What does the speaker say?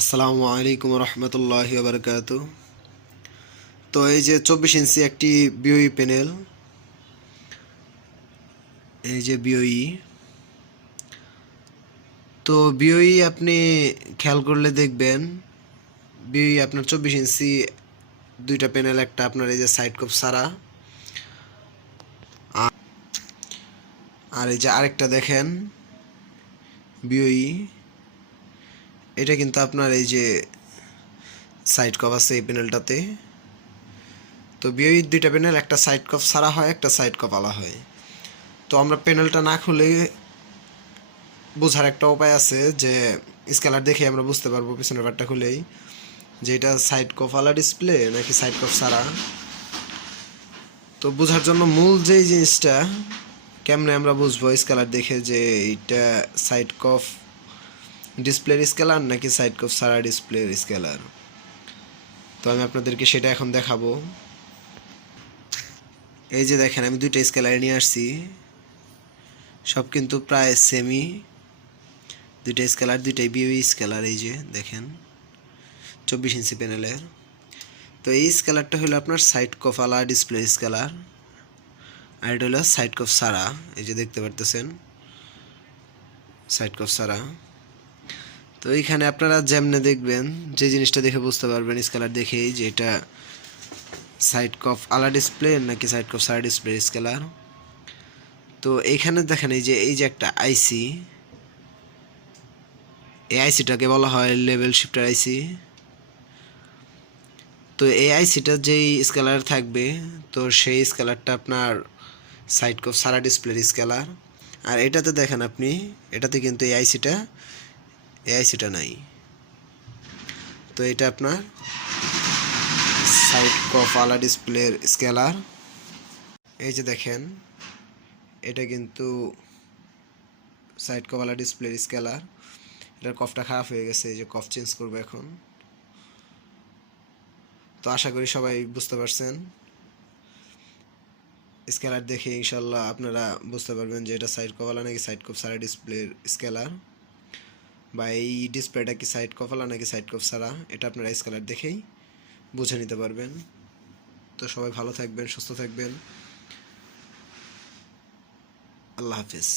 আসসালামু আলাইকুম রহমতুল্লাহি বারকাতু। তো এই যে 24 ইঞ্চি একটি বিওই প্যানেল, এই যে বিওই। তো বিওই আপনি খেয়াল করলে দেখবেন, বিওই আপনার 24 ইঞ্চি দুইটা প্যানেল, একটা আপনার এই যে সাইড কপ সারা, আর এই যে আরেকটা দেখেন বিওই, এটা কিন্তু আপনার এই যে সাইড কপ আছে এই প্যানেলটাতে। তো বিওই দুইটা প্যানেল, একটা সাইড কপ সারা হয়, একটা সাইড কপ আলা হয়। তো আমরা প্যানেলটা না খুলে বোঝার একটা উপায় আছে যে স্কেলার দেখে আমরা বুঝতে পারবো পিছনের পার্টটা খুলেই যে এটা সাইড কফালা ডিসপ্লে নাকি সাইড কফ সারা। তো বোঝার জন্য মূল যেই জিনিসটা কেমনে আমরা বুঝবো স্কেলার দেখে যে এটা সাইড কফ ডিসপ্লের স্কেলার নাকি সাইড কফ সারা ডিসপ্লের স্কেলার। তো আমি আপনাদেরকে সেটা এখন দেখাবো। এই যে দেখেন, আমি দুইটা স্কেলার নিয়ে আসছি, সব কিন্তু প্রায় সেমি। দুইটা স্কেলার, দুইটাই বিওই স্কেলার। এই যে দেখেন 24 ইঞ্চি প্যানেলের। তো এই স্কেলারটা হলো আপনার সাইড কফালা ডিসপ্লে স্কেলার, আর এটা হলো সাইড কফ সারা। এই যে দেখতে পারতেছেন সাইড কফ সারা। তো এইখানে আপনারা যেমনে দেখবেন, যে জিনিসটা দেখে বুঝতে পারবেন স্কেলার দেখেই যে এটা সাইড কফ আলা ডিসপ্লে নাকি সাইড কফ সারা ডিসপ্লে স্কেলার। তো এইখানে দেখেন এই যে একটা আইসি, এই আইসিটাকে বলা হয় লেভেল শিফটার আইসি। তো এই আইসিটা যেই স্কেলার থাকবে, তো সেই স্কেলারটা আপনার সাইড কফ সারা ডিসপ্লের স্কেলার। আর এটাতে দেখেন আপনি, এটাতে কিন্তু এই আইসিটা নাই। তো এটা আপনার সাইড কফ আলা ডিসপ্লের স্কেলার। এই যে দেখেন, এটা কিন্তু সাইড কফ আলা ডিসপ্লের স্কেলার। এটার কফটা খারাপ হয়ে গেছে, এই যে কফ চেঞ্জ করবো এখন। তো আশা করি সবাই বুঝতে পারছেন। স্কেলার দেখে ইনশাল্লাহ আপনারা বুঝতে পারবেন যে এটা সাইড কফ আলা নাকি সাইড কফ সারা ডিসপ্লের স্কেলার, বা এই ডিসপ্লেটা কি সাইড কফ আলা নাকি সাইড কফ সারা, এটা আপনারা স্কেলার দেখেই বুঝে নিতে পারবেন। তো সবাই ভালো থাকবেন, সুস্থ থাকবেন। আল্লাহ হাফিজ।